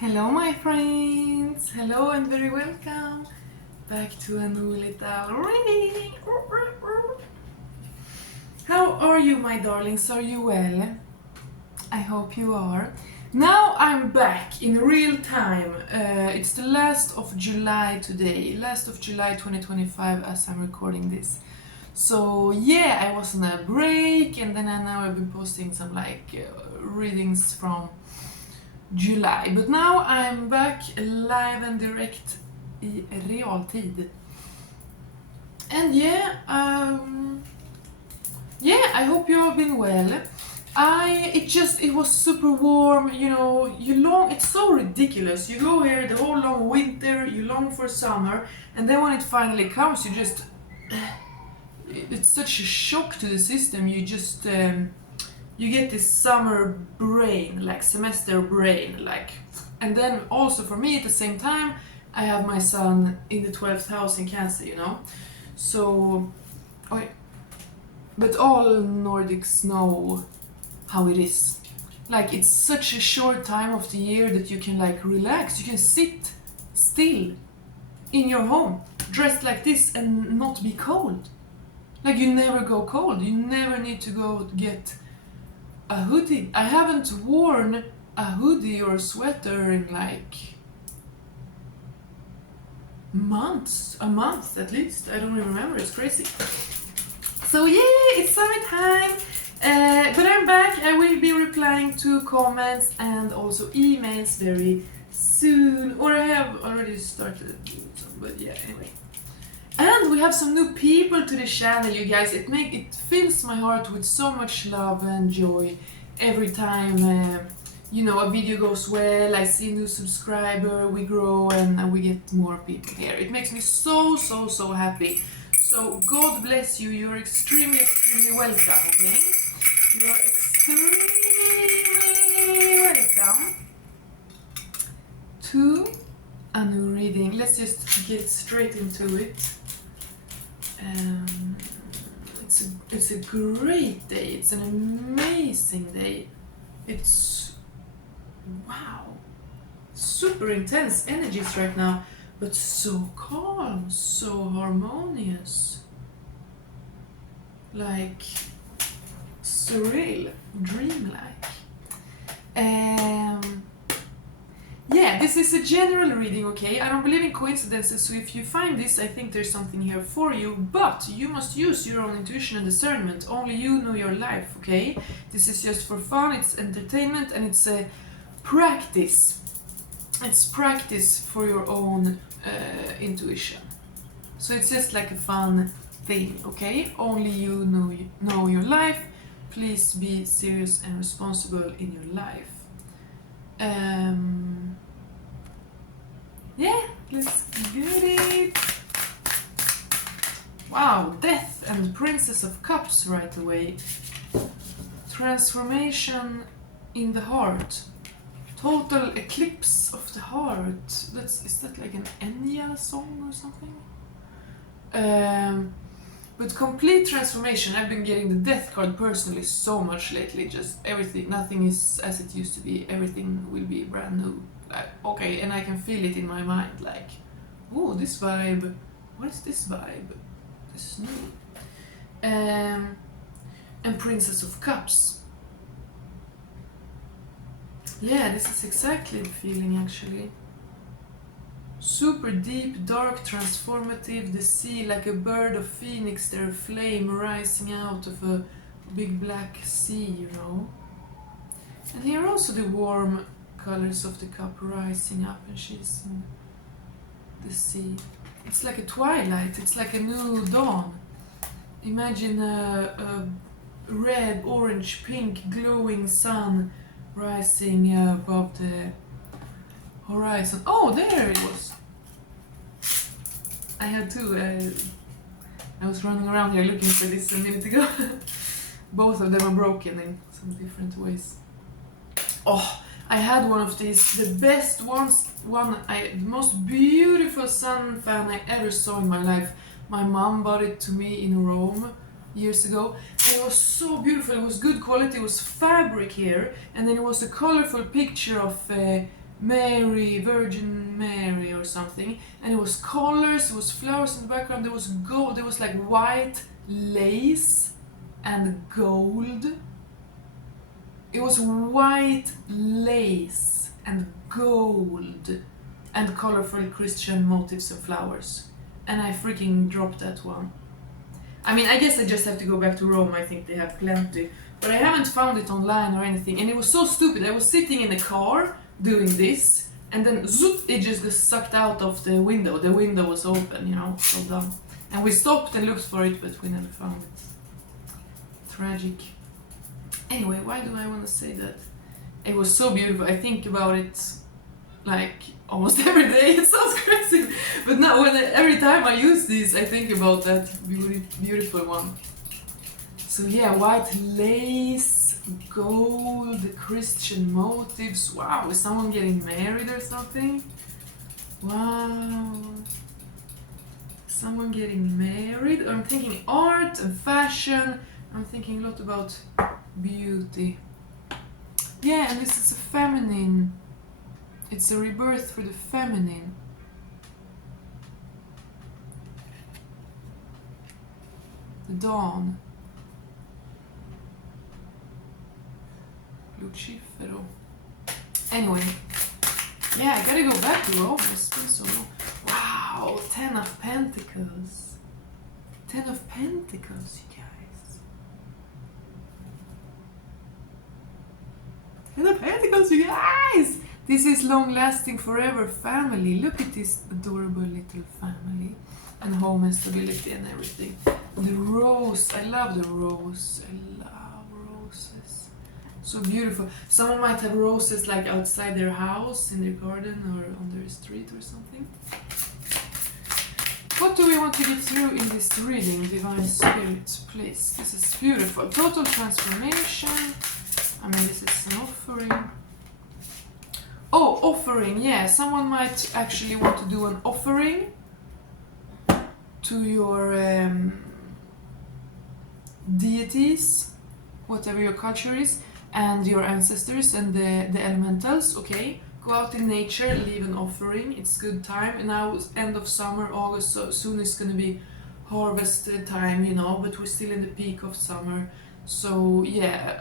Hello my friends! Hello and very welcome back to a new little reading. How are you my darlings? Are you well? I hope you are. Now I'm back in real time. It's the last of July today, last of July 2025 as I'm recording this. So yeah, I was on a break and then now I've been posting some readings from July. But now I'm back live and direct i realtid. And I hope you have been well. It was super warm, it's so ridiculous. You go here the whole long winter, you long for summer, and then when it finally comes, it's such a shock to the system. You get this summer brain, like semester brain, and then also for me at the same time, I have my son in the 12th house in Cancer, So, but all Nordics know how it is. Like, it's such a short time of the year that you can relax. You can sit still in your home, dressed like this and not be cold. Like, you never go cold. You never need to go get a hoodie. I haven't worn a hoodie or a sweater in months. A month at least. I don't even remember. It's crazy. So yeah, it's summertime. But I'm back. I will be replying to comments and also emails very soon. Or I have already started doing some, but yeah, anyway. And we have some new people to the channel, you guys. It fills my heart with so much love and joy every time a video goes well. I see a new subscriber, we grow, and we get more people here. It makes me so happy. So God bless you. You're extremely welcome. Okay, you're extremely welcome to a new reading. Let's just get straight into it. It's a great day. It's an amazing day. It's wow, super intense energies right now, but so calm, so harmonious, like surreal, dreamlike. This is a general reading, okay? I don't believe in coincidences, so if you find this, I think there's something here for you, but you must use your own intuition and discernment. Only you know your life, okay? This is just for fun, it's entertainment, and it's a practice. It's practice for your own intuition. So it's just like a fun thing, okay? Only you know your life. Please be serious and responsible in your life. Let's get it. Wow, Death and Princess of Cups right away. Transformation in the heart. Total eclipse of the heart. Is that like an Enya song or something? But complete transformation. I've been getting the Death card personally so much lately. Just everything, nothing is as it used to be. Everything will be brand new. Okay, and I can feel it in my mind. Oh, this vibe. What is this vibe? This is new. And Princess of Cups. Yeah, this is exactly the feeling actually. Super deep, dark, transformative, the sea like a bird of phoenix, their flame rising out of a big black sea, And here also the warm colors of the cup rising up, and she's in the sea. It's like a twilight, it's like a new dawn. Imagine a red, orange, pink, glowing sun rising above the horizon. Oh, there it was. I had two. I was running around here looking for this a minute ago. Both of them are broken in some different ways. Oh, I had one of these, the best ones, the most beautiful sun fan I ever saw in my life. My mom bought it to me in Rome years ago. And it was so beautiful, it was good quality, it was fabric here, and then it was a colorful picture of Mary, Virgin Mary or something, and it was colors, it was flowers in the background, there was gold, there was like white lace and gold. It was white lace and gold and colorful Christian motifs and flowers. And I freaking dropped that one. I mean, I guess I just have to go back to Rome, I think they have plenty. But I haven't found it online or anything. And it was so stupid, I was sitting in a car doing this, and then zoop, it just got sucked out of the window. The window was open, you know, so dumb. And we stopped and looked for it, but we never found it. Tragic. Anyway, why do I want to say that? It was so beautiful. I think about it like almost every day. It sounds crazy, but now every time I use these, I think about that beautiful one. So yeah, white lace, gold, Christian motifs. Wow, is someone getting married or something? Wow. Someone getting married. I'm thinking art and fashion. I'm thinking a lot about beauty. Yeah, and this is a feminine. It's a rebirth for the feminine. The dawn. Lucifero. Anyway. Yeah, I gotta go back to Rome. It's been so long. Wow, 10 of Pentacles. 10 of Pentacles, you guys. 10 of Pentacles, you guys! This is long-lasting forever family. Look at this adorable little family. And home and stability and everything. The rose. I love the rose. I love roses. So beautiful. Someone might have roses like outside their house, in their garden, or on their street or something. What do we want to get through in this reading, Divine Spirit, please? This is beautiful. Total transformation. I mean, this is an offering. Oh, offering, yeah. Someone might actually want to do an offering to your deities, whatever your culture is, and your ancestors and the elementals, okay? Go out in nature, leave an offering. It's good time. And now it's end of summer, August, so soon it's going to be harvest time, you know, but we're still in the peak of summer. So, yeah,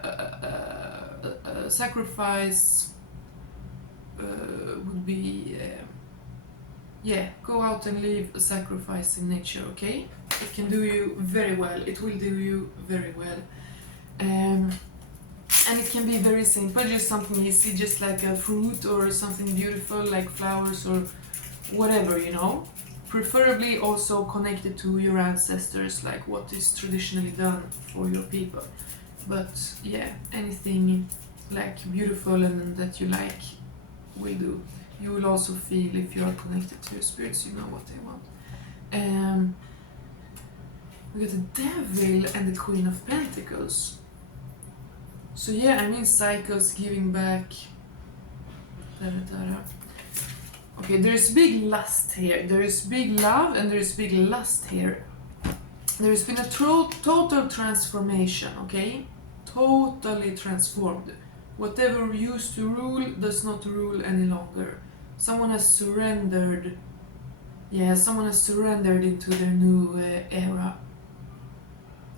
sacrifice would be, yeah, go out and leave a sacrifice in nature, okay? It can do you very well. It will do you very well. And it can be very simple, just something easy, just like a fruit or something beautiful like flowers or whatever, you know. Preferably also connected to your ancestors, like what is traditionally done for your people. But yeah, anything like beautiful and that you like will do. You will also feel, if you are connected to your spirits, you know what they want. We got the Devil and the Queen of Pentacles. So yeah, I mean cycles, giving back. Okay, there's big lust here. There is big love and there is big lust here. There's been a total transformation, okay? Totally transformed. Whatever used to rule does not rule any longer. Someone has surrendered. Yeah, someone has surrendered into their new era.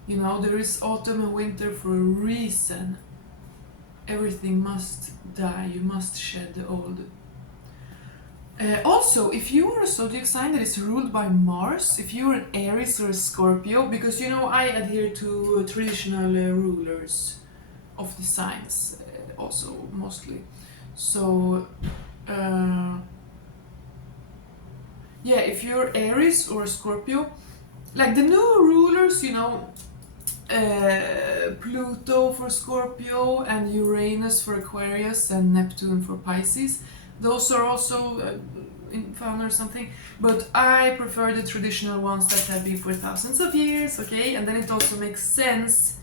You know, there is autumn and winter for a reason. Everything must die. You must shed the old. Also, if you are a zodiac sign that is ruled by Mars, if you're an Aries or a Scorpio, because you know I adhere to traditional rulers of the signs, also mostly. So, yeah, if you're Aries or Scorpio, like the new rulers, you know, Pluto for Scorpio and Uranus for Aquarius and Neptune for Pisces. Those are also in fun or something, but I prefer the traditional ones that have been for thousands of years, okay? And then it also makes sense,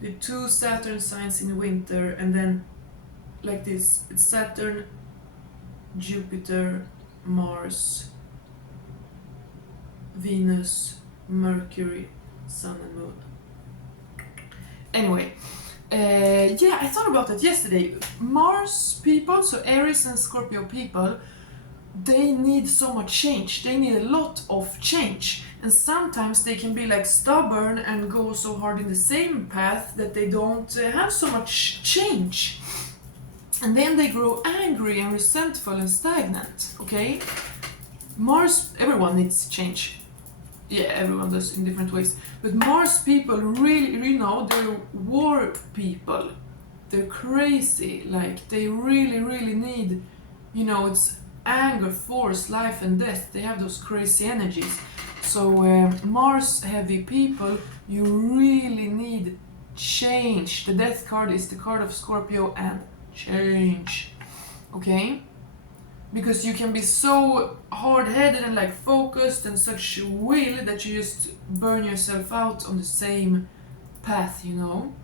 the two Saturn signs in winter, and then like this, it's Saturn, Jupiter, Mars, Venus, Mercury, Sun and Moon. Anyway, Yeah, I thought about that yesterday. Mars people, so Aries and Scorpio people, they need so much change. They need a lot of change. And sometimes they can be like stubborn and go so hard in the same path that they don't have so much change. And then they grow angry and resentful and stagnant, okay? Mars, everyone needs change. Yeah, everyone does in different ways. But Mars people really, you know, they're war people. They're crazy. Like, they really, really need, you know, it's anger, force, life and death. They have those crazy energies. So Mars heavy people, you really need change. The death card is the card of Scorpio and change. Okay? Because you can be so hard-headed and like focused and such will that you just burn yourself out on the same path, you know?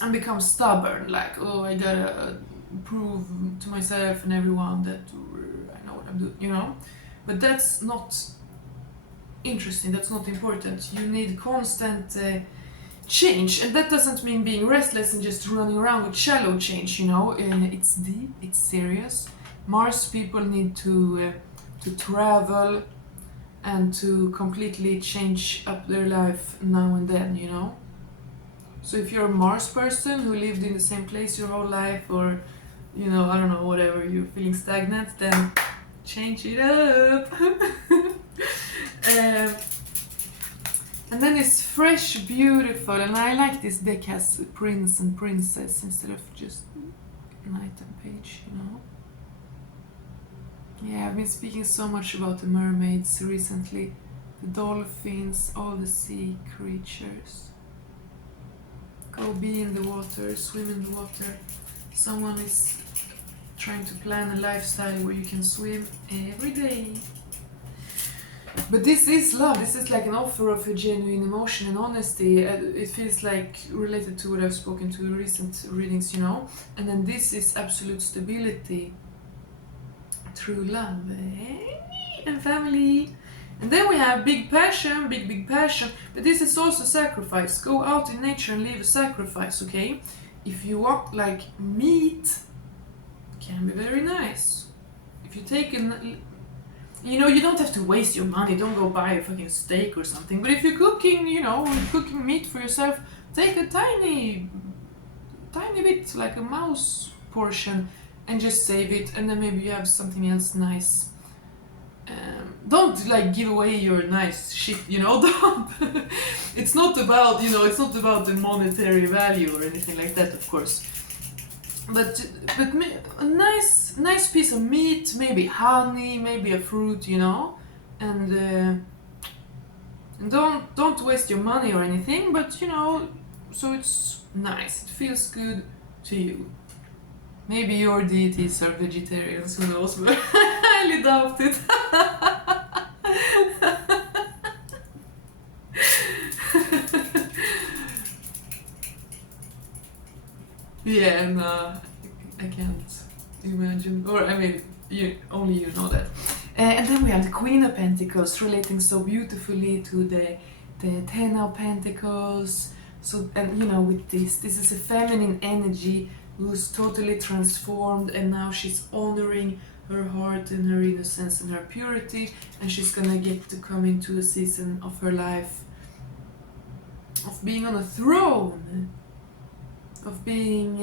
And become stubborn, like, oh, I gotta prove to myself and everyone that I know what I'm doing, you know? But that's not interesting, that's not important. You need constant change, and that doesn't mean being restless and just running around with shallow change, you know? It's deep, it's serious. Mars people need to travel and to completely change up their life now and then, you know? So if you're a Mars person who lived in the same place your whole life, or, you know, I don't know, whatever, you're feeling stagnant, then change it up. And then it's fresh, beautiful, and I like this deck has prince and princess instead of just knight and page, you know? Yeah, I've been speaking so much about the mermaids recently. The dolphins, all the sea creatures. Go be in the water, swim in the water. Someone is trying to plan a lifestyle where you can swim every day. But this is love, this is like an offer of a genuine emotion and honesty. It feels like related to what I've spoken to in recent readings, you know? And then this is absolute stability, true love, and family. And then we have big passion, big passion. But this is also sacrifice. Go out in nature and live a sacrifice, okay? If you want like meat, can be very nice. If you take you know, you don't have to waste your money. Don't go buy a fucking steak or something. But if you're cooking, you know, cooking meat for yourself, take a tiny bit, like a mouse portion, and just save it. And then maybe you have something else nice. Don't like give away your nice shit, you know. Don't. It's not about, you know, it's not about the monetary value or anything like that, of course. But a nice piece of meat, maybe honey, maybe a fruit, you know, and don't waste your money or anything. But you know, so it's nice. It feels good to you. Maybe your deities are vegetarians, who knows? But I highly doubt it. Yeah, no, I can't imagine. Or, I mean, only you know that. And then we have the Queen of Pentacles relating so beautifully to the Ten of Pentacles. So, and you know, with this is a feminine energy who's totally transformed, and now she's honoring her heart and her innocence and her purity, and she's gonna get to come into a season of her life of being on a throne, of being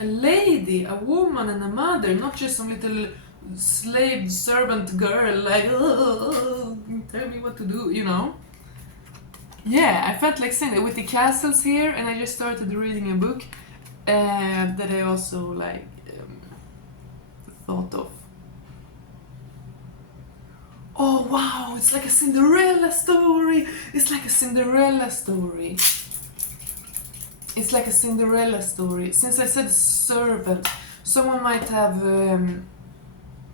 a lady, a woman and a mother, not just some little slave servant girl like, oh, tell me what to do, you know. Yeah, I felt like saying that with the castles here, and I just started reading a book that I also like thought of. Oh wow, it's like a Cinderella story. It's like a Cinderella story. It's like a Cinderella story. Since I said servant, someone might have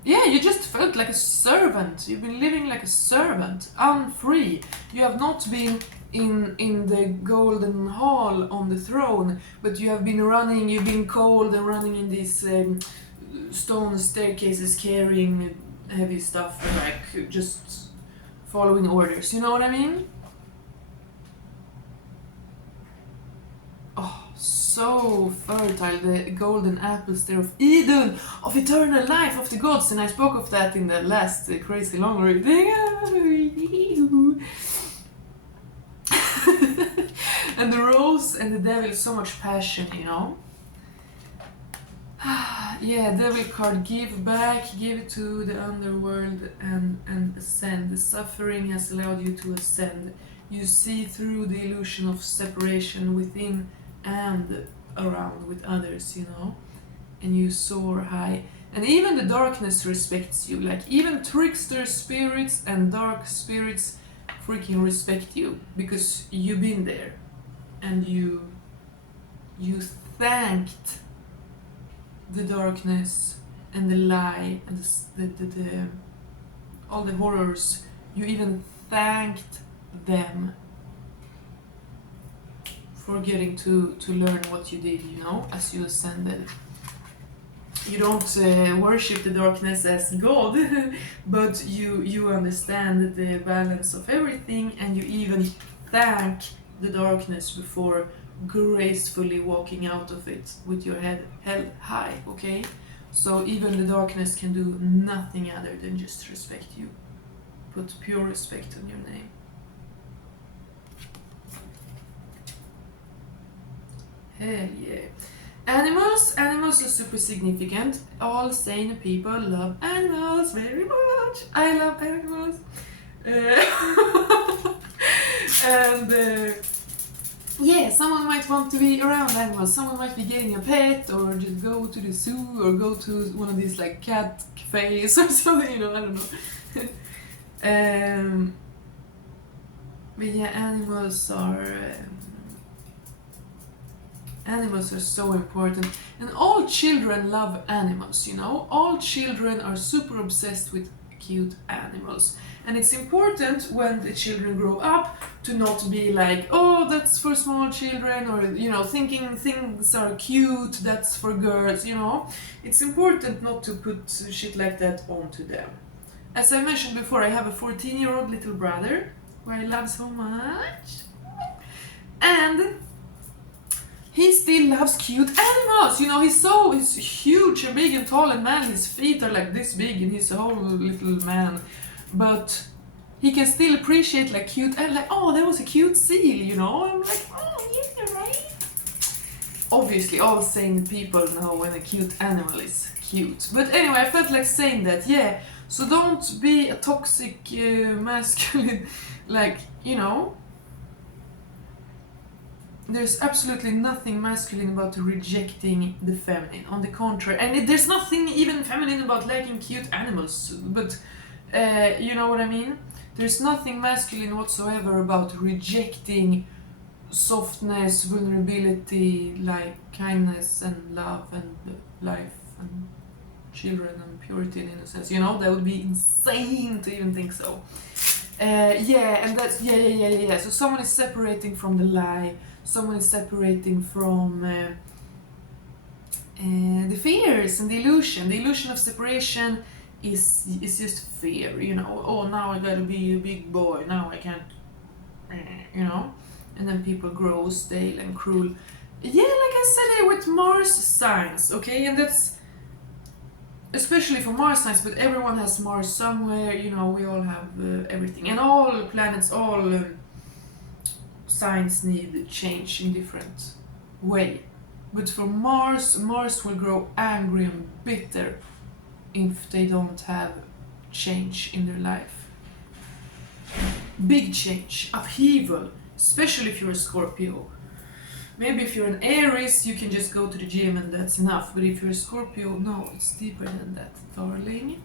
yeah, you just felt like a servant. You've been living like a servant, unfree. You have not been in the golden hall on the throne, but you have been running, you've been cold and running in these stone staircases carrying heavy stuff, like just following orders, you know what I mean? so fertile, the golden apples there of Eden, of eternal life of the gods, and I spoke of that in the last crazy long reading. And the rose and the devil, so much passion, you know. Yeah, devil card, give back, give it to the underworld and ascend. The suffering has allowed you to ascend. You see through the illusion of separation within and around with others, you know, and you soar high. And even the darkness respects you, like even trickster spirits and dark spirits freaking respect you because you've been there and you thanked the darkness and the lie and the all the horrors. You even thanked them for getting to learn what you did, you know, as you ascended. You don't worship the darkness as God, but you understand the balance of everything, and you even thank the darkness before gracefully walking out of it with your head held high, okay? So even the darkness can do nothing other than just respect you. Put pure respect on your name. Hell yeah. Animals are super significant. All sane people love animals very much. I love animals. And yeah, someone might want to be around animals. Someone might be getting a pet, or just go to the zoo, or go to one of these like cat cafes or something, you know, I don't know. But yeah, animals are so important, and all children love animals, you know. All children are super obsessed with cute animals, and it's important when the children grow up to not be like, oh, that's for small children, or, you know, thinking things are cute, that's for girls, you know. It's important not to put shit like that onto them. As I mentioned before, I have a 14-year-old little brother who I love so much, and he still loves cute animals, you know. He's huge and big and tall and man, his feet are like this big and he's a whole little man, but he can still appreciate like cute and like, oh, that was a cute seal, you know. I'm like, oh, yeah, right. Obviously, all sane people know when a cute animal is cute, but anyway, I felt like saying that, yeah. So don't be a toxic masculine, like, you know. There's absolutely nothing masculine about rejecting the feminine. On the contrary, and there's nothing even feminine about liking cute animals. But you know what I mean? There's nothing masculine whatsoever about rejecting softness, vulnerability, like kindness and love and life and children and purity and innocence. You know, that would be insane to even think so. Yeah, and that's yeah. So someone is separating from the lie. Someone is separating from the fears and the illusion. The illusion of separation is just fear, you know. Oh, now I gotta be a big boy. Now I can't, you know. And then people grow stale and cruel. Yeah, like I said, with Mars signs, okay, and that's especially for Mars signs. But everyone has Mars somewhere, you know. We all have everything, and all planets, all. Signs need change in different way, but for Mars will grow angry and bitter if they don't have change in their life. Big change, upheaval, especially if you're a Scorpio. Maybe if you're an Aries, you can just go to the gym and that's enough, but if you're a Scorpio, no, it's deeper than that, darling.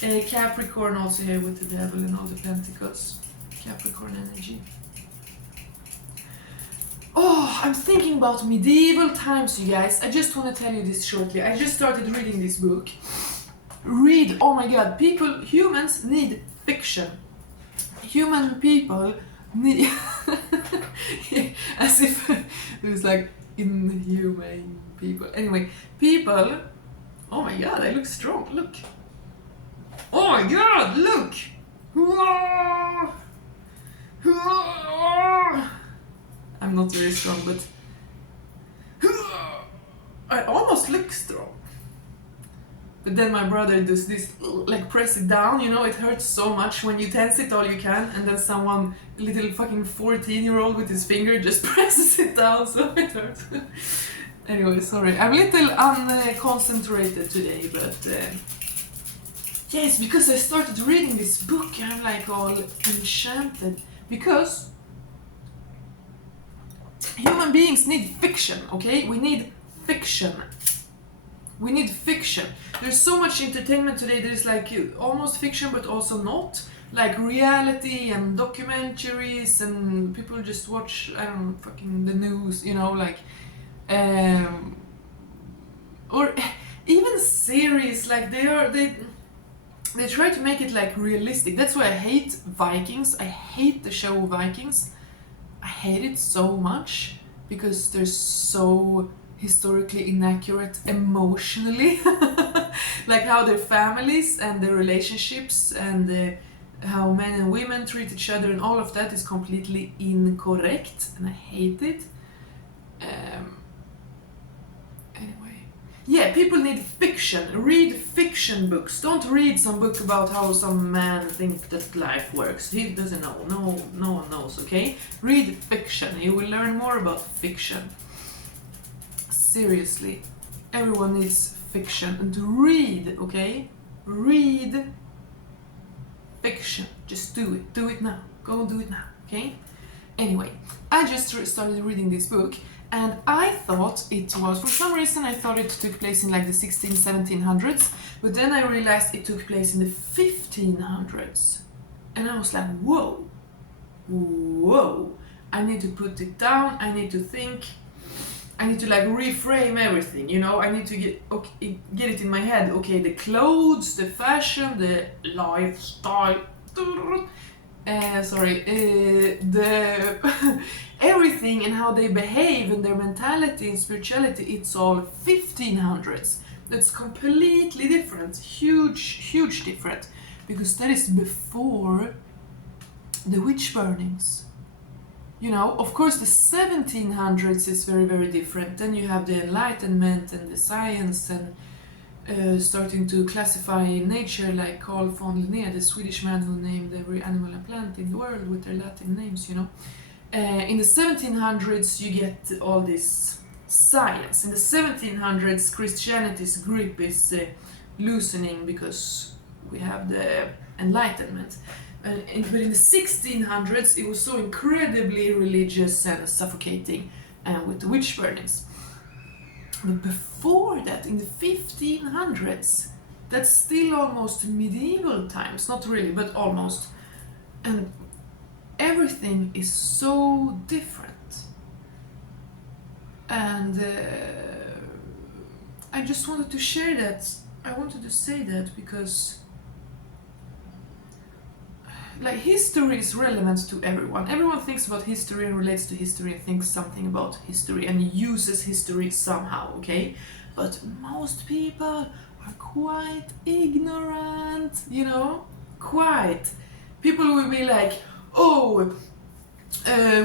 Capricorn also here with the devil and all the pentacles. Capricorn energy. Oh, I'm thinking about medieval times, you guys. I just want to tell you this shortly. I just started reading this book. Read, oh my god, humans need fiction. Human people need... As if it was like inhumane people. Anyway, people... Oh my god, I look strong, look. Oh my god, look! I'm not very strong, but I almost look strong. But then my brother does this, like press it down, you know, it hurts so much when you tense it all you can, and then someone, little fucking 14-year-old with his finger just presses it down, so it hurts. Anyway, sorry, I'm a little unconcentrated today, but yes, because I started reading this book, I'm like all enchanted, because human beings need fiction, okay? We need fiction. We need fiction. There's so much entertainment today. There's like almost fiction, but also not. Like reality and documentaries, and people just watch, I don't know, fucking the news, you know, like, or even series. Like they try to make it like realistic. That's why I hate Vikings. I hate the show Vikings. I hate it so much because they're so historically inaccurate emotionally. Like how their families and their relationships and how men and women treat each other and all of that is completely incorrect, and I hate it. Anyway, yeah, people need fiction. Read fiction books. Don't read some book about how some man thinks that life works. He doesn't know. No one knows, okay? Read fiction. You will learn more about fiction. Seriously, everyone needs fiction, and to read, okay? Read fiction. Just do it. Do it now. Go do it now, okay? Anyway, I just started reading this book, and I thought it was, for some reason I thought it took place in like the 1700s, but then I realized it took place in the 1500s. And I was like, whoa, I need to put it down, I need to think, I need to like reframe everything, you know, I need to get it in my head. Okay, the clothes, the fashion, the lifestyle, the everything and how they behave and their mentality and spirituality, it's all 1500s. That's completely different, huge different, because that is before the witch burnings. You know, of course the 1700s is very different. Then you have the Enlightenment and the science and starting to classify nature, like Carl von Linné, the Swedish man who named every animal and plant in the world with their Latin names, you know. In the 1700s you get all this science. In the 1700s Christianity's grip is loosening because we have the Enlightenment. But in the 1600s it was so incredibly religious and suffocating, with the witch burnings. But before that, in the 1500s, that's still almost medieval times, not really, but almost. And everything is so different. And I just wanted to share that. I wanted to say that because like history is relevant to everyone. Everyone thinks about history and relates to history and thinks something about history and uses history somehow, okay? But most people are quite ignorant, you know? Quite. People will be like, oh,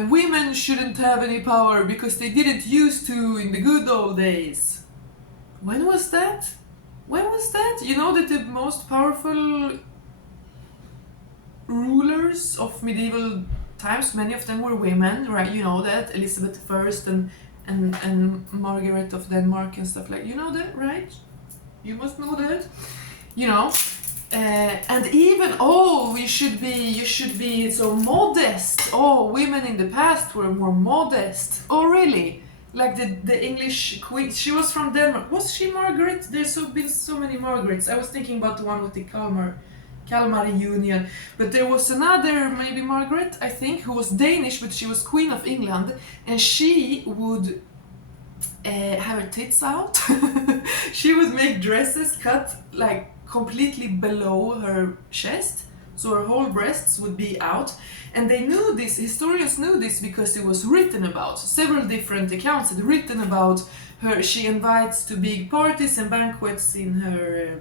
women shouldn't have any power because they didn't used to in the good old days. When was that? When was that? You know that the most powerful rulers of medieval times, many of them were women, right? You know that, Elizabeth I and Margaret of Denmark and stuff like, you know that, right? You must know that, you know. And even, oh, you should be so modest. Oh, women in the past were more modest. Oh, really? Like the English queen, she was from Denmark. Was she Margaret? There's been so many Margarets. I was thinking about the one with the Kalmar Union, but there was another, maybe Margaret, I think, who was Danish, but she was Queen of England, and she would have her tits out. She would make dresses cut like completely below her chest, so her whole breasts would be out. And they knew this, historians knew this, because it was written about. Several different accounts had written about her. She invites to big parties and banquets in her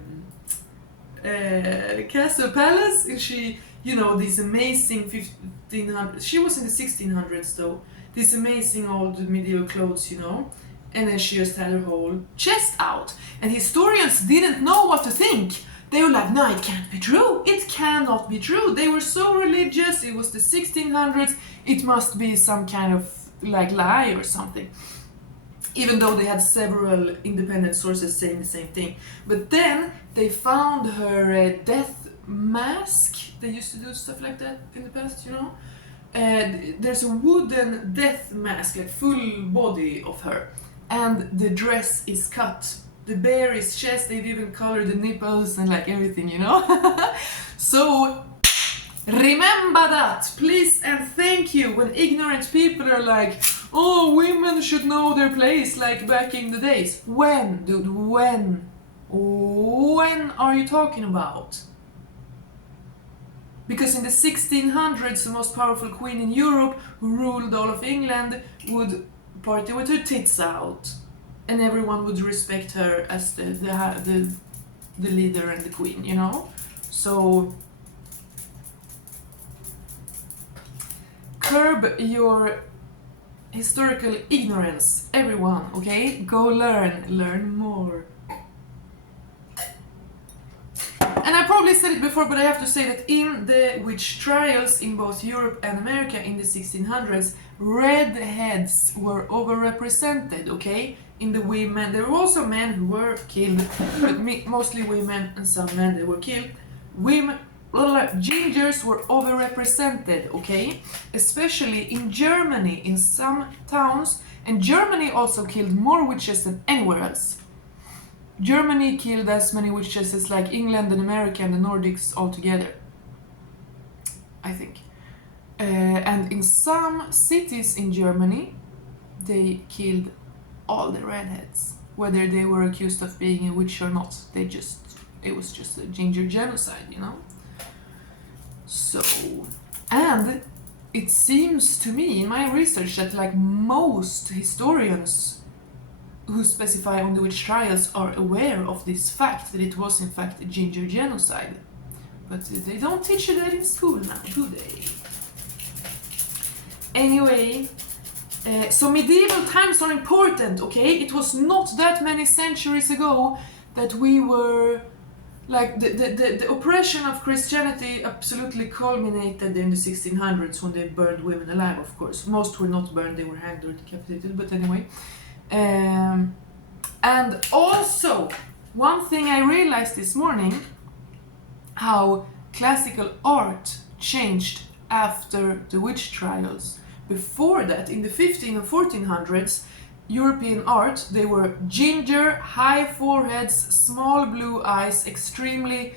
castle palace, and she, you know, these amazing 1500s, she was in the 1600s though, these amazing old medieval clothes, you know, and then she just had her whole chest out. And historians didn't know what to think. They were like, no, it can't be true. It cannot be true. They were so religious. It was the 1600s. It must be some kind of like lie or something. Even though they had several independent sources saying the same thing. But then they found her death mask. They used to do stuff like that in the past, you know. There's a wooden death mask, like full body of her. And the dress is cut. The bear is chest, they've even colored the nipples and like everything, you know. So remember that, please and thank you, when ignorant people are like, oh, women should know their place, like back in the days. When, dude, when? When are you talking about? Because in the 1600s, the most powerful queen in Europe, who ruled all of England, would party with her tits out. And everyone would respect her as the leader and the queen, you know? So curb your historical ignorance, everyone, okay? Go learn more. And I probably said it before, but I have to say that in the witch trials in both Europe and America in the 1600s, redheads were overrepresented, okay? In the women, there were also men who were killed, but mostly women and some men that were killed. Women, gingers were overrepresented, okay? Especially in Germany, in some towns, and Germany also killed more witches than anywhere else. Germany killed as many witches as like England and America and the Nordics all together, I think. And in some cities in Germany, they killed all the redheads, whether they were accused of being a witch or not. It was just a ginger genocide, you know? So, and it seems to me in my research that like most historians who specify on the witch trials are aware of this fact, that it was in fact a ginger genocide. But they don't teach you that in school now, do they? Anyway, so medieval times are important, okay? It was not that many centuries ago that we were, like, the oppression of Christianity absolutely culminated in the 1600s when they burned women alive, of course. Most were not burned, they were hanged or decapitated, but anyway. And also, one thing I realized this morning, how classical art changed after the witch trials. Before that, in the 15 and 1400s, European art, they were ginger, high foreheads, small blue eyes, extremely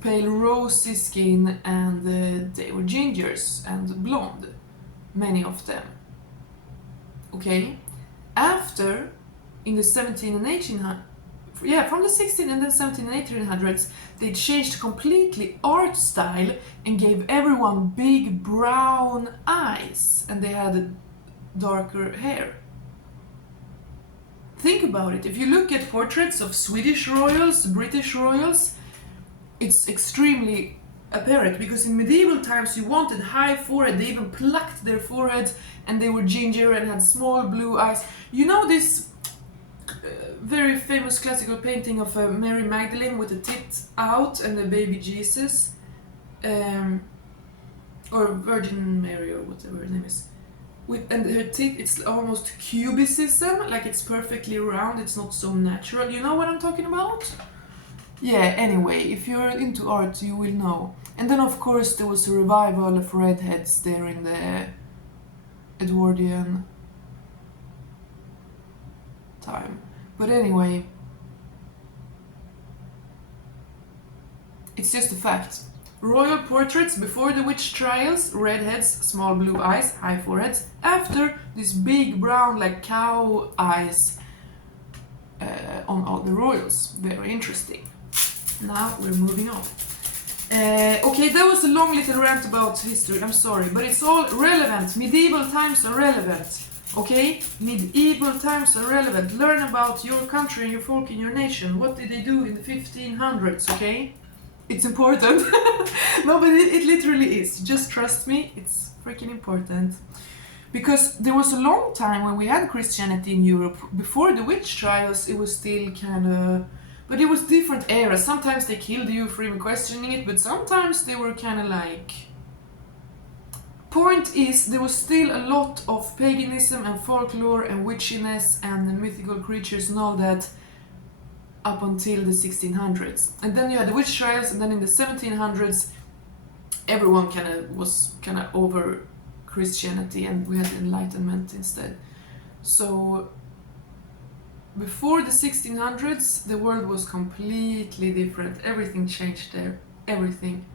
pale rosy skin, and they were gingers and blonde, many of them. Okay? After, in the 17 and 1800s, from the 16 and then 17 and 1800s, they changed completely art style and gave everyone big brown eyes, and they had darker hair. Think about it. If you look at portraits of Swedish royals, British royals, it's extremely apparent, because in medieval times you wanted high forehead. They even plucked their foreheads, and they were ginger and had small blue eyes. You know this very famous classical painting of Mary Magdalene with the tit out and the baby Jesus, or Virgin Mary or whatever her name is, and her tit, it's almost cubicism, like it's perfectly round, it's not so natural. You know what I'm talking about? Yeah, anyway, if you're into art you will know. And then of course there was a revival of redheads there in the Edwardian time. But anyway, it's just a fact. Royal portraits before the witch trials, redheads, small blue eyes, high foreheads. After, this big brown like cow eyes on all the royals. Very interesting. Now we're moving on. Okay, that was a long little rant about history, I'm sorry, but it's all relevant. Medieval times are relevant. Okay? Medieval times are relevant. Learn about your country and your folk and your nation. What did they do in the 1500s, okay? It's important. No, but it literally is. Just trust me, it's freaking important. Because there was a long time when we had Christianity in Europe. Before the witch trials, it was still kind of... But it was different eras. Sometimes they killed you for even questioning it, but sometimes they were kind of like... Point is, there was still a lot of paganism and folklore and witchiness and mythical creatures and all that up until the 1600s. And then you had the witch trials, and then in the 1700s, everyone was over Christianity, and we had the Enlightenment instead. So before the 1600s, the world was completely different. Everything changed there. Everything.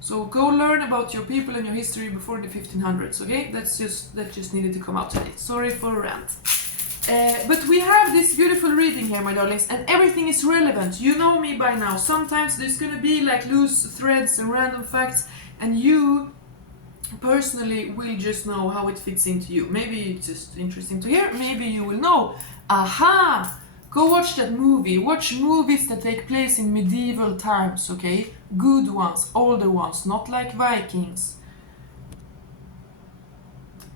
So go learn about your people and your history before the 1500s, okay? That just needed to come out today. Sorry for a rant. But we have this beautiful reading here, my darlings, and everything is relevant. You know me by now. Sometimes there's gonna be like loose threads and random facts, and you personally will just know how it fits into you. Maybe it's just interesting to hear, maybe you will know. Aha! Go watch that movie. Watch movies that take place in medieval times, okay? Good ones, older ones, not like Vikings.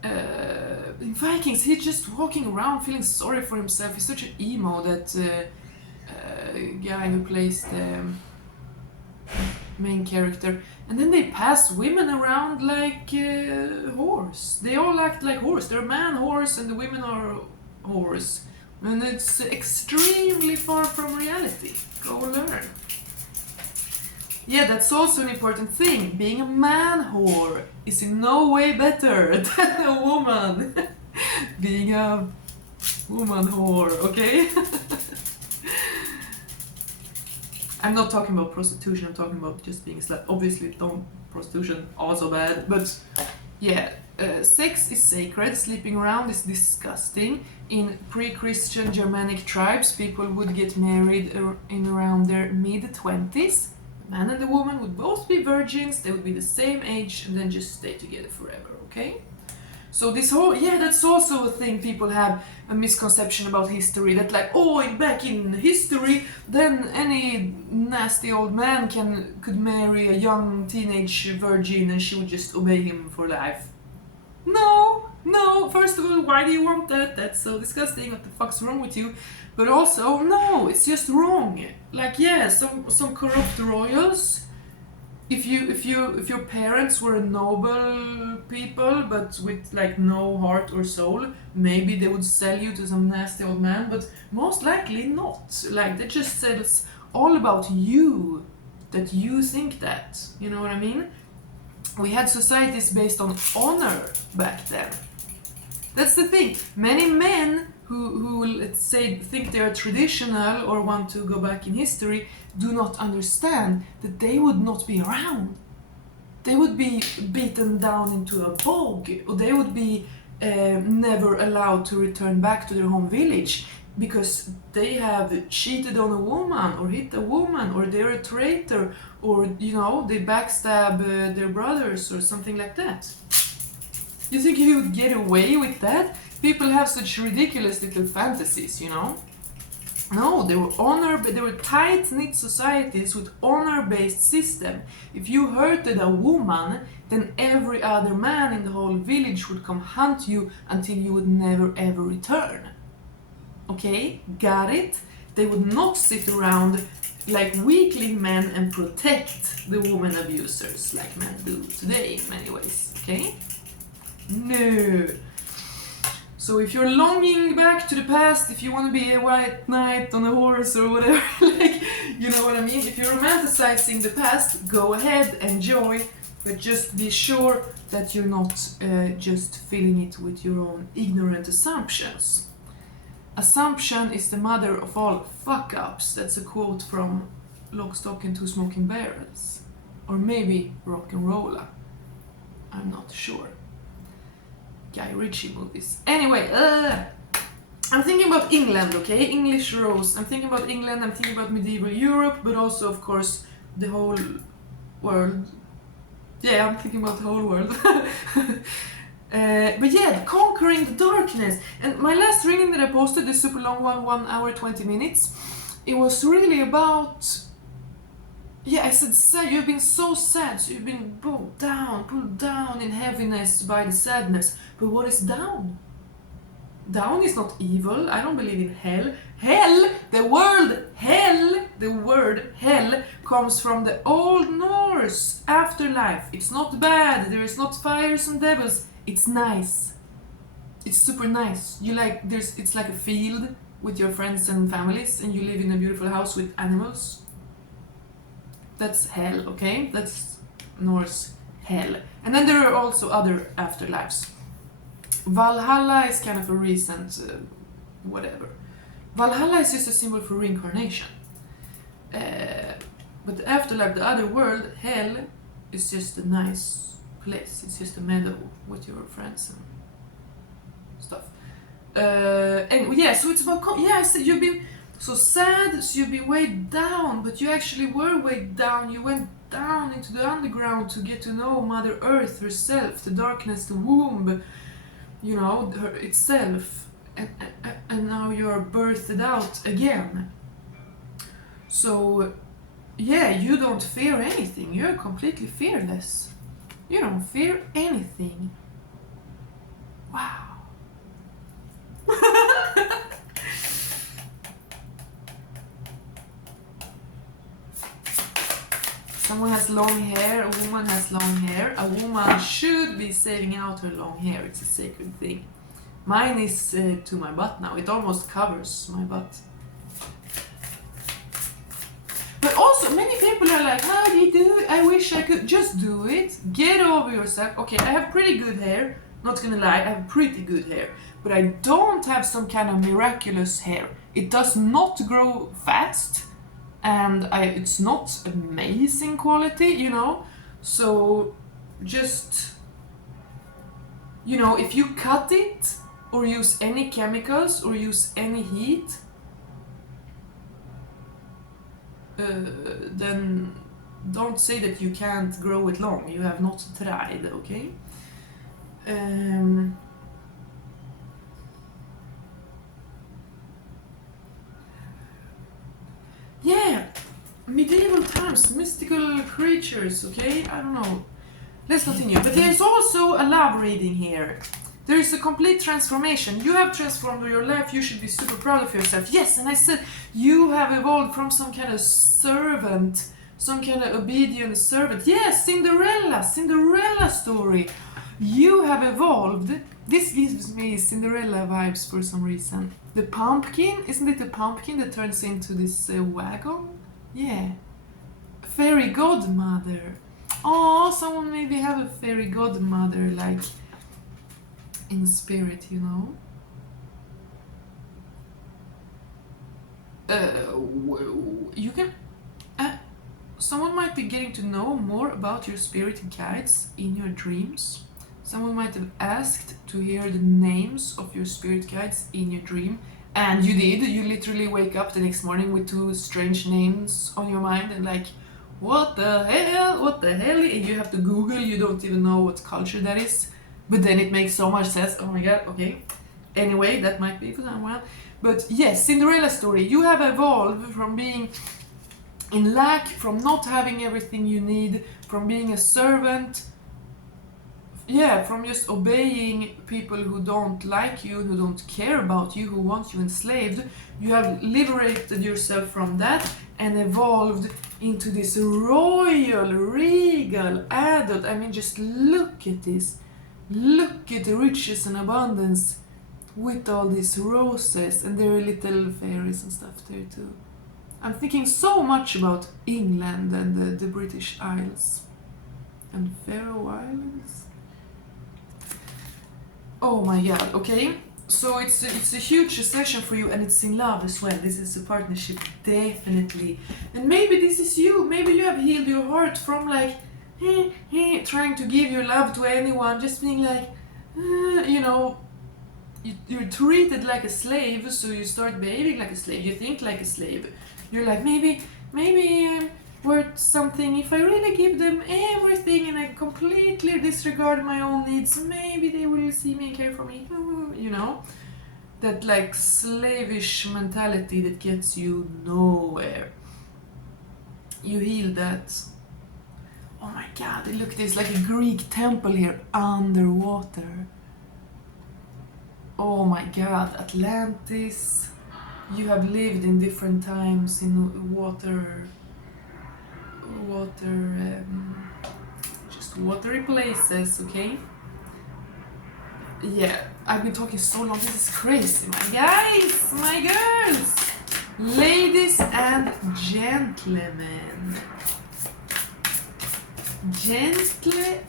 In Vikings, he's just walking around feeling sorry for himself. He's such an emo, that guy who plays the main character. And then they pass women around like horse. They all act like horse. They're man horse and the women are horse. And it's extremely far from reality. Go learn. Yeah, that's also an important thing. Being a man whore is in no way better than a woman being a woman whore, okay? I'm not talking about prostitution, I'm talking about just being a slut. Obviously, prostitution also bad, but yeah, sex is sacred, sleeping around is disgusting. In pre-Christian Germanic tribes, people would get married in around their mid-20s. The man and the woman would both be virgins, they would be the same age, and then just stay together forever, okay? So this whole, yeah, that's also a thing people have a misconception about history, that like, oh, back in history, then any nasty old man could marry a young teenage virgin and she would just obey him for life. No, first of all, why do you want that? That's so disgusting, what the fuck's wrong with you? But also, no, it's just wrong. Like, yeah, some corrupt royals, if your parents were noble people but with like no heart or soul, maybe they would sell you to some nasty old man, but most likely not. Like, that just says all about you, that you think that, you know what I mean? We had societies based on honor back then. That's the thing. Many men who let's say think they're traditional or want to go back in history do not understand that they would not be around. They would be beaten down into a bog, or they would be never allowed to return back to their home village because they have cheated on a woman or hit a woman, or they're a traitor, or you know, they backstab their brothers or something like that. You think you would get away with that? People have such ridiculous little fantasies, you know? No, they were tight-knit societies with honor-based system. If you hurted a woman, then every other man in the whole village would come hunt you until you would never ever return. Okay, got it? They would not sit around like weakling men and protect the woman abusers like men do today in many ways, okay? No. So if you're longing back to the past, if you want to be a white knight on a horse or whatever, like, you know what I mean? If you're romanticizing the past, go ahead, enjoy, but just be sure that you're not just filling it with your own ignorant assumptions. Assumption is the mother of all fuck-ups. That's a quote from Lock, Stock and Two Smoking Barrels. Or maybe Rock and Rolla. I'm not sure. Guy Ritchie movies. Anyway, I'm thinking about England, okay? English Rose. I'm thinking about England, I'm thinking about medieval Europe, but also, of course, the whole world. Yeah, I'm thinking about the whole world. But yeah, conquering the darkness. And my last reading that I posted, the super long one, 1 hour 20 minutes, it was really about Yeah, I said sad. You've been so sad, so you've been pulled down in heaviness by the sadness. But what is down? Down is not evil. I don't believe in hell. Hell, the word hell comes from the Old Norse afterlife. It's not bad. There is not fires and devils. It's nice. It's super nice. It's like a field with your friends and families, and you live in a beautiful house with animals. That's hell, okay? That's Norse hell. And then there are also other afterlives. Valhalla is kind of a recent whatever. Valhalla is just a symbol for reincarnation. But the afterlife, the other world, hell, is just a nice place. It's just a meadow with your friends and stuff. And yeah, so it's about so you've been so sad, so you've been weighed down, but you actually were weighed down. You went down into the underground to get to know Mother Earth herself, the darkness, the womb, her itself, and now you are birthed out again. So yeah, you don't fear anything. You're completely fearless. You don't fear anything. Wow. Someone has long hair, a woman has long hair. A woman should be saving out her long hair. It's a sacred thing. Mine is to my butt now. It almost covers my butt. But also, many people are like, how do you do it? I wish I could. Just do it. Get over yourself. Okay, I have pretty good hair. Not gonna lie, I have pretty good hair. But I don't have some kind of miraculous hair. It does not grow fast. And it's not amazing quality, So just, if you cut it or use any chemicals or use any heat, then don't say that you can't grow it long. You have not tried, okay? Yeah, medieval times, mystical creatures, okay? I don't know. Let's continue. But there's also a love reading here. There is a complete transformation. You have transformed your life. You should be super proud of yourself. Yes, and I said you have evolved from some kind of servant, some kind of obedient servant. Yes, Cinderella story. You have evolved. This gives me Cinderella vibes for some reason. The pumpkin, isn't it the pumpkin that turns into this wagon? Yeah. Fairy godmother. Oh, someone maybe have a fairy godmother, like in spirit, You can. Someone might be getting to know more about your spirit guides in your dreams. Someone might have asked to hear the names of your spirit guides in your dream, and you did. You literally wake up the next morning with 2 strange names on your mind and like, what the hell, and you have to Google. You don't even know what culture that is, but then it makes so much sense. Oh my god, okay. Anyway, that might be for someone. But yes, Cinderella story. You have evolved from being in lack, from not having everything you need, from being a servant, from just obeying people who don't like you, who don't care about you, who want you enslaved. You have liberated yourself from that and evolved into this royal, regal adult. I mean, just look at this. Look at the riches and abundance with all these roses, and there are little fairies and stuff there too. I'm thinking so much about England and the British Isles and Faroe Islands. Oh my god, okay. So it's a huge session for you, and it's in love as well. This is a partnership, definitely. And maybe this is you. Maybe you have healed your heart from like, trying to give your love to anyone, just being like, you're treated like a slave, so you start behaving like a slave. You think like a slave. You're like, maybe I'm worth something if I really give them everything and I completely disregard my own needs. Maybe they will see me and care for me. That like slavish mentality that gets you nowhere. You heal that. Oh my god, look, there's like a Greek temple here underwater. Oh my god, Atlantis. You have lived in different times in just watery places, okay? Yeah, I've been talking so long, this is crazy, my guys, my girls, ladies and gentlemen. Gentlemen.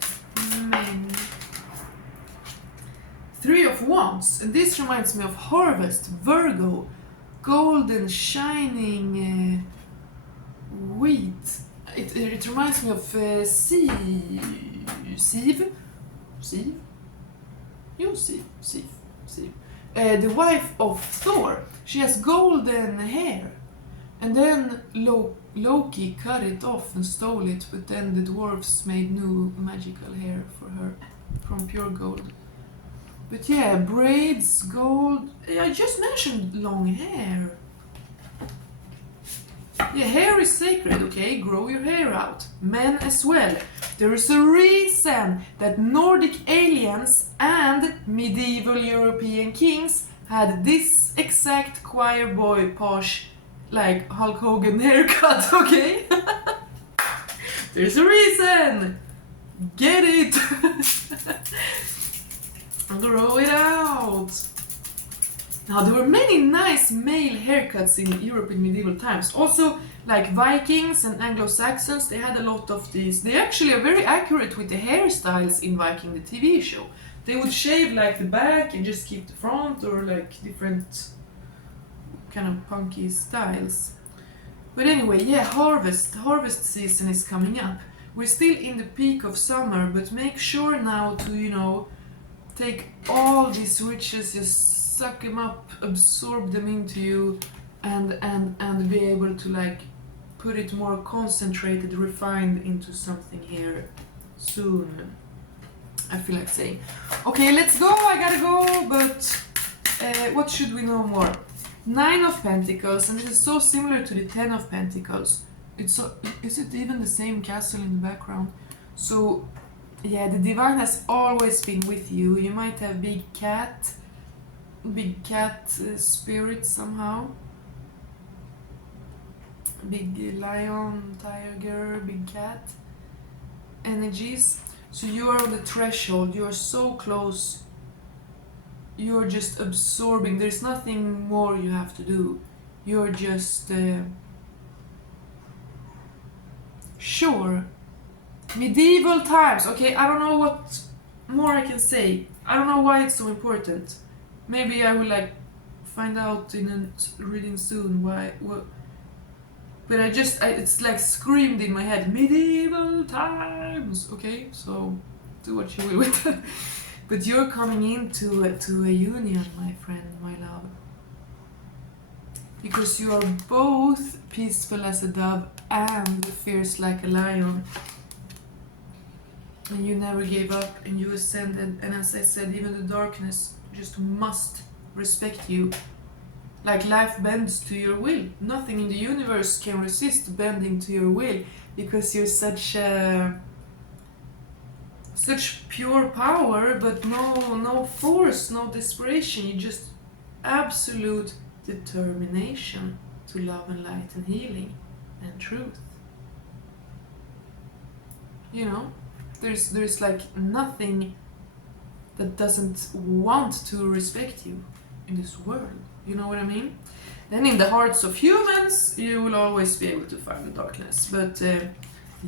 Three of Wands, and this reminds me of Harvest, Virgo, golden shining wheat. It reminds me of Siv. The wife of Thor. She has golden hair. And then Loki cut it off and stole it, but then the dwarves made new magical hair for her from pure gold. But yeah, braids, gold. I just mentioned long hair. Yeah, hair is sacred, okay? Grow your hair out. Men as well. There is a reason that Nordic aliens and medieval European kings had this exact choir boy posh, like Hulk Hogan haircut, okay? There's a reason! Get it! Grow it out! Now, there were many nice male haircuts in Europe in medieval times. Also, like Vikings and Anglo-Saxons, they had a lot of these. They actually are very accurate with the hairstyles in Viking, the TV show. They would shave like the back and just keep the front, or like different kind of punky styles. But anyway, yeah, harvest season is coming up. We're still in the peak of summer, but make sure now to, you know, take all these riches, just suck them up, absorb them into you, and be able to like put it more concentrated, refined into something here soon. I feel like saying, okay, let's go, I gotta go, but what should we know more? 9 of Pentacles, and this is so similar to the 10 of Pentacles. Is it even the same castle in the background? So, yeah, the divine has always been with you. You might have big cat spirit somehow. Big lion, tiger, big cat energies. So you are on the threshold, you are so close. You're just absorbing, there's nothing more you have to do. You're just sure. Medieval times, okay, I don't know what more I can say. I don't know why it's so important. Maybe I will like find out in a reading soon why. But it's like screamed in my head. Medieval times, okay? So do what you will with that. But you're coming into a union, my friend, my love. Because you are both peaceful as a dove and fierce like a lion. And you never gave up, and you ascended. And as I said, even the darkness just must respect you. Like life bends to your will. Nothing in the universe can resist bending to your will, because you're such pure power, but no force, no desperation. You just absolute determination to love and light and healing and truth. You know, there's like nothing that doesn't want to respect you in this world. You know what I mean? Then in the hearts of humans, you will always be able to find the darkness. But the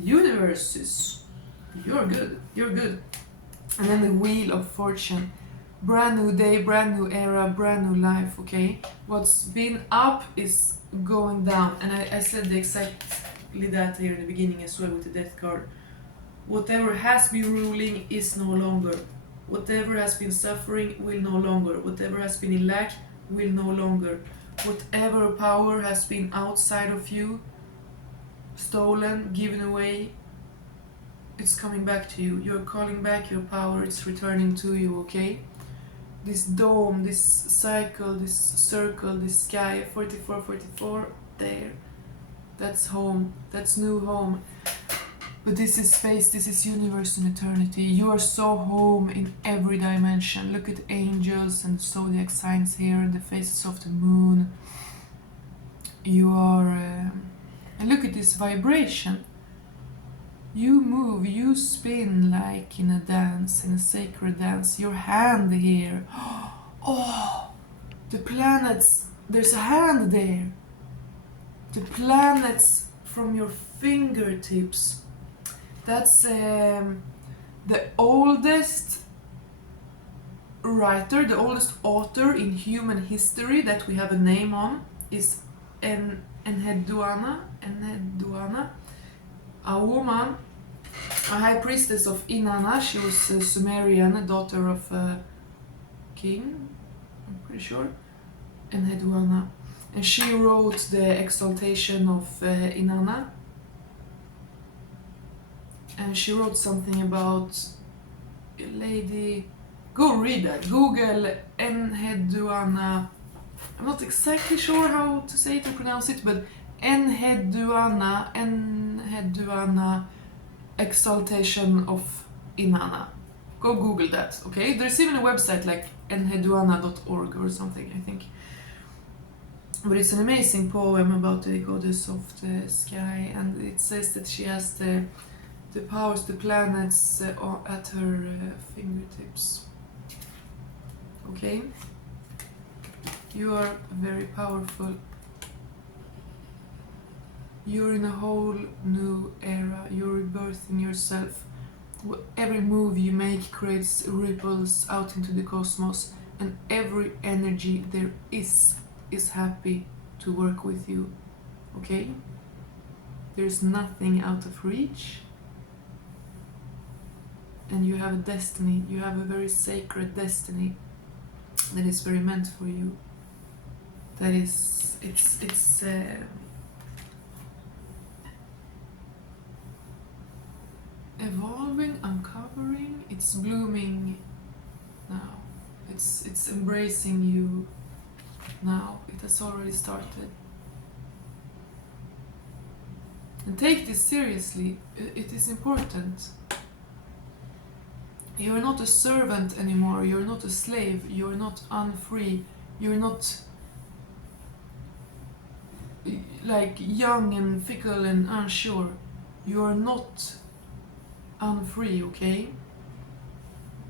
universe is, you're good. And then the wheel of fortune. Brand new day, brand new era, brand new life, okay? What's been up is going down. And I said exactly that here in the beginning as well with the death card. Whatever has been ruling is no longer. Whatever has been suffering will no longer. Whatever has been in lack will no longer. Whatever power has been outside of you, stolen, given away, it's coming back to you. You're calling back your power, it's returning to you, okay? This dome, this cycle, this circle, this sky, 44, there. That's home. That's new home. But this is space, this is universe and eternity. You are so home in every dimension. Look at angels and the zodiac signs here and the faces of the moon. You are... and look at this vibration. You move, you spin like in a dance, in a sacred dance. Your hand here. Oh, the planets. There's a hand there. The planets from your fingertips. That's the oldest writer, the oldest author in human history that we have a name on is Enheduanna, a woman, a high priestess of Inanna. She was a Sumerian, a daughter of a king, I'm pretty sure, Enheduanna. And she wrote the exaltation of Inanna. And she wrote something about a lady. Go read that. Google Enheduanna. I'm not exactly sure how to say it or pronounce it, but Enheduanna exaltation of Inanna. Go Google that, okay? There's even a website like enheduanna.org or something, I think. But it's an amazing poem about the goddess of the sky, and it says that she has the powers, the planets at her fingertips. Okay? You are very powerful. You're in a whole new era. You're rebirthing yourself. Every move you make creates ripples out into the cosmos, and every energy there is happy to work with you. Okay? There's nothing out of reach. And you have a destiny, you have a very sacred destiny that is very meant for you. That is, it's evolving, uncovering, it's blooming now. It's embracing you now. It has already started. And take this seriously, it is important. You're not a servant anymore, you're not a slave, you're not unfree, you're not like young and fickle and unsure. You're not unfree, okay?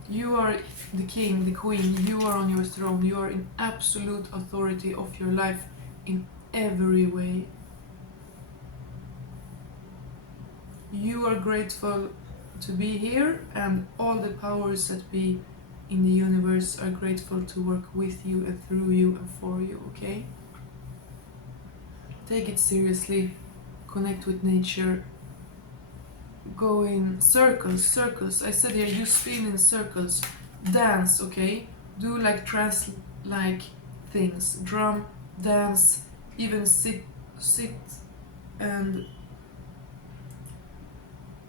You are the king, the queen, you are on your throne, you are in absolute authority of your life in every way. You are grateful to be here, and all the powers that be in the universe are grateful to work with you and through you and for you, okay? Take it seriously, connect with nature, go in circles. I said here, you spin in circles, dance, okay? Do like trance-like things, drum, dance, even sit and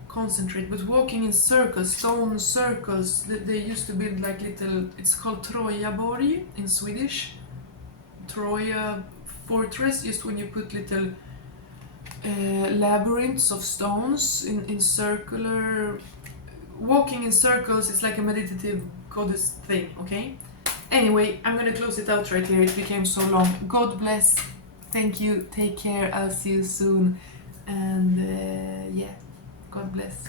concentrate, but walking in circles, stone circles. They used to build like little, it's called Trojaborg in Swedish. Troja fortress, just when you put little labyrinths of stones in circular. Walking in circles is like a meditative goddess thing, okay? Anyway, I'm gonna close it out right here. It became so long. God bless. Thank you. Take care. I'll see you soon. And yeah. God bless.